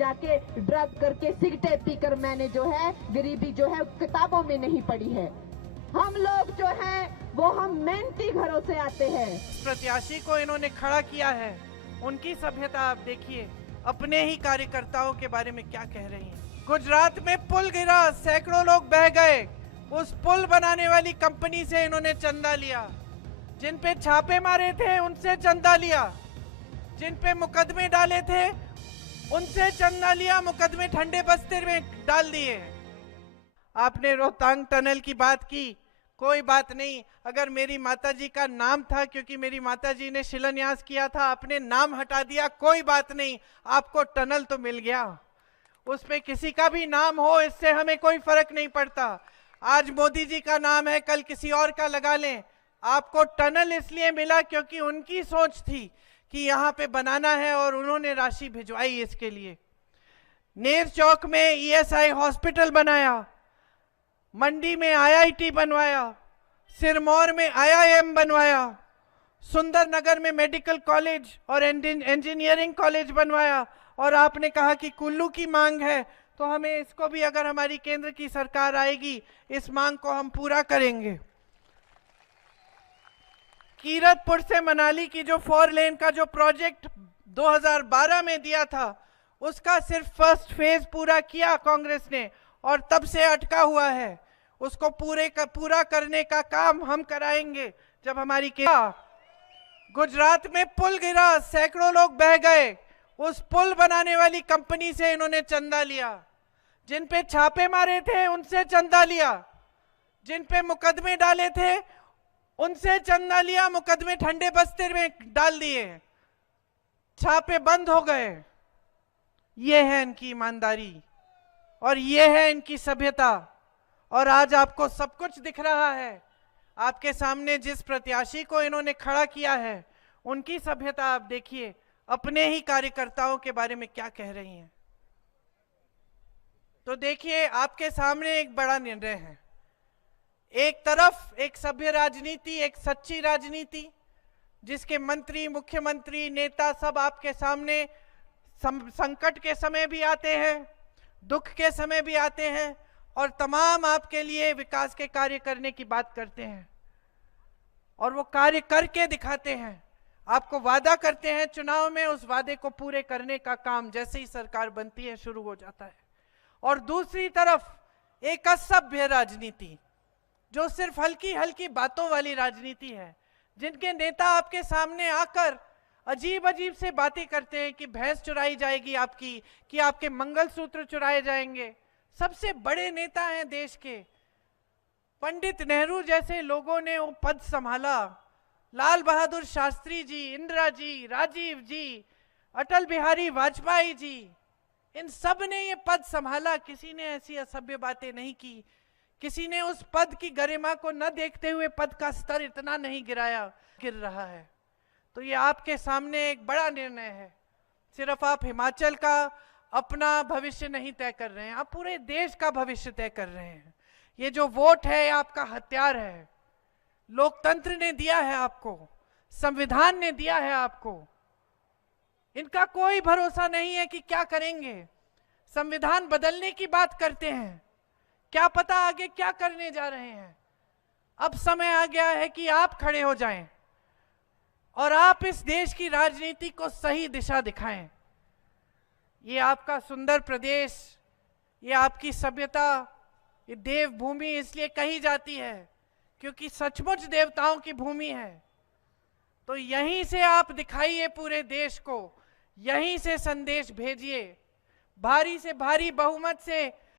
जाके ड्रग करके सिगरेटें पीकर मैंने जो है गरीबी जो है किताबों में नहीं पढ़ी है। हम लोग जो है वो हम मेहनती घरों से आते हैं। प्रत्याशी को इन्होंने खड़ा किया है, उनकी सभ्यता आप देखिए, अपने ही कार्यकर्ताओं के बारे में क्या कह रही हैं। गुजरात में पुल गिरा, सैकड़ों लोग बह गए, उस पुल बनाने वाली कंपनी से इन्होंने चंदा लिया। जिन पे छापे मारे थे उनसे चंदा लिया, जिन पे मुकदमे डाले थे उनसे चंदा लिया, मुकदमे ठंडे बस्ते में डाल दिए। आपने रोहतांग टनल की बात की, कोई बात नहीं, अगर मेरी माताजी का नाम था क्योंकि मेरी माताजी ने शिलान्यास किया था, आपने नाम हटा दिया, कोई बात नहीं, आपको टनल तो मिल गया। उस पे किसी का भी नाम हो, इससे हमें कोई फर्क नहीं पड़ता। आज मोदी जी का नाम है, कल किसी और का लगा लें। आपको टनल इसलिए मिला क्योंकि उनकी सोच थी कि यहाँ पे बनाना है और उन्होंने राशि भिजवाई इसके लिए। नेर चौक में ईएसआई हॉस्पिटल बनाया, मंडी में आईआईटी बनवाया, सिरमौर में आईआईएम बनवाया, सुंदरनगर में मेडिकल कॉलेज और इंजीनियरिंग कॉलेज बनवाया। और आपने कहा कि कुल्लू की मांग है, तो हमें इसको भी, अगर हमारी केंद्र की सरकार आएगी, इस मांग को हम पूरा करेंगे। कीरतपुर से मनाली की जो 4 लेन का जो प्रोजेक्ट 2012 में दिया था, उसका सिर्फ फर्स्ट फेज पूरा किया कांग्रेस ने और तब से अटका हुआ है। उसको पूरा करने का काम हम कराएंगे जब हमारी गुजरात में पुल गिरा, सैकड़ों लोग बह गए, उस पुल बनाने वाली कंपनी से इन्होंने चंदा लिया। जिन पे छापे मारे थे उनसे चंदा लिया, जिन पे मुकदमे डाले थे उनसे चंदा लिया, मुकदमे ठंडे बस्ते में डाल दिए, छापे बंद हो गए। ये है इनकी ईमानदारी और ये है इनकी सभ्यता। और आज आपको सब कुछ दिख रहा है। आपके सामने जिस प्रत्याशी को इन्होंने खड़ा किया है, उनकी सभ्यता आप देखिए, अपने ही कार्यकर्ताओं के बारे में क्या कह रही हैं। तो देखिए, आपके सामने एक बड़ा निर्णय है। एक तरफ एक सभ्य राजनीति, एक सच्ची राजनीति, जिसके मंत्री, मुख्यमंत्री, नेता सब आपके सामने संकट के समय भी आते हैं, दुख के समय भी आते हैं और तमाम आपके लिए विकास के कार्य करने की बात करते हैं और वो कार्य करके दिखाते हैं। आपको वादा करते हैं, चुनाव में उस वादे को पूरे करने का काम जैसे ही सरकार बनती है शुरू हो जाता है। और दूसरी तरफ एक असभ्य राजनीति, जो सिर्फ हल्की हल्की बातों वाली राजनीति है, जिनके नेता आपके सामने आकर अजीब अजीब से बातें करते हैं कि भैंस चुराई जाएगी आपकी, कि आपके मंगलसूत्र चुराए जाएंगे। सबसे बड़े नेता हैं देश के, पंडित नेहरू जैसे लोगों ने वो पद संभाला, लाल बहादुर शास्त्री जी, इंदिरा जी, राजीव जी, अटल बिहारी वाजपेयी जी, इन सब ने ये पद संभाला। किसी ने ऐसी असभ्य बातें नहीं की, किसी ने उस पद की गरिमा को न देखते हुए पद का स्तर इतना नहीं गिर रहा है। तो ये आपके सामने एक बड़ा निर्णय है। सिर्फ आप हिमाचल का अपना भविष्य नहीं तय कर रहे हैं, आप पूरे देश का भविष्य तय कर रहे हैं। ये जो वोट है, ये आपका हथियार है। लोकतंत्र ने दिया है आपको, संविधान ने दिया है आपको। इनका कोई भरोसा नहीं है कि क्या करेंगे। संविधान बदलने की बात करते हैं, क्या पता आगे क्या करने जा रहे हैं। अब समय आ गया है कि आप खड़े हो जाएं और आप इस देश की राजनीति को सही दिशा दिखाएं। ये आपका सुंदर प्रदेश, ये आपकी सभ्यता, ये देवभूमि इसलिए कही जाती है क्योंकि सचमुच देवताओं की भूमि है। तो यहीं से आप दिखाइए पूरे देश को, यहीं से संदेश भेजिए। भारी से भारी बहुमत से